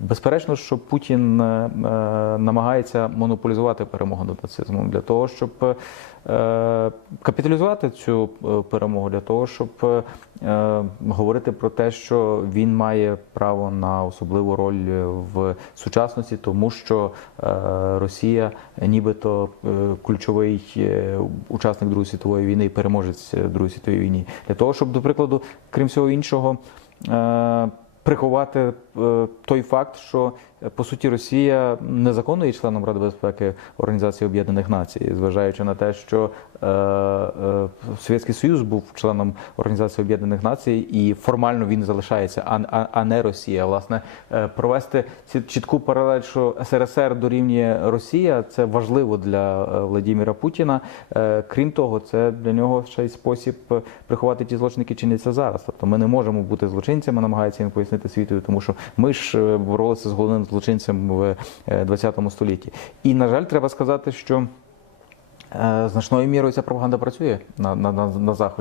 Безперечно, що Путін е, е, намагається монополізувати перемогу над нацизмом для того, щоб е, капіталізувати цю перемогу, для того, щоб говорити про те, що він має право на особливу роль в сучасності, тому що Росія, нібито ключовий учасник Другої світової війни і переможець Другої світової війни, для того, щоб, до прикладу, крім всього іншого. Приховати е, той факт, що е, по суті Росія незаконно є членом Ради безпеки Організації Об'єднаних Націй, зважаючи на те, що е, е, Совєтський Союз був членом Організації Об'єднаних Націй, і формально він залишається, а, не Росія. Власне, провести ці чітку паралель, що СРСР дорівнює Росія, це важливо для Владимира Путіна. Крім того, це для нього ще й спосіб приховати ті злочини, які чиняться зараз. Тобто ми не можемо бути злочинцями, намагається він пояснити світові, тому що ми ж е, боролися з головним злочинцем в е, 20 столітті. І на жаль, треба сказати, що е, значною мірою ця пропаганда працює на, на, на, на заході.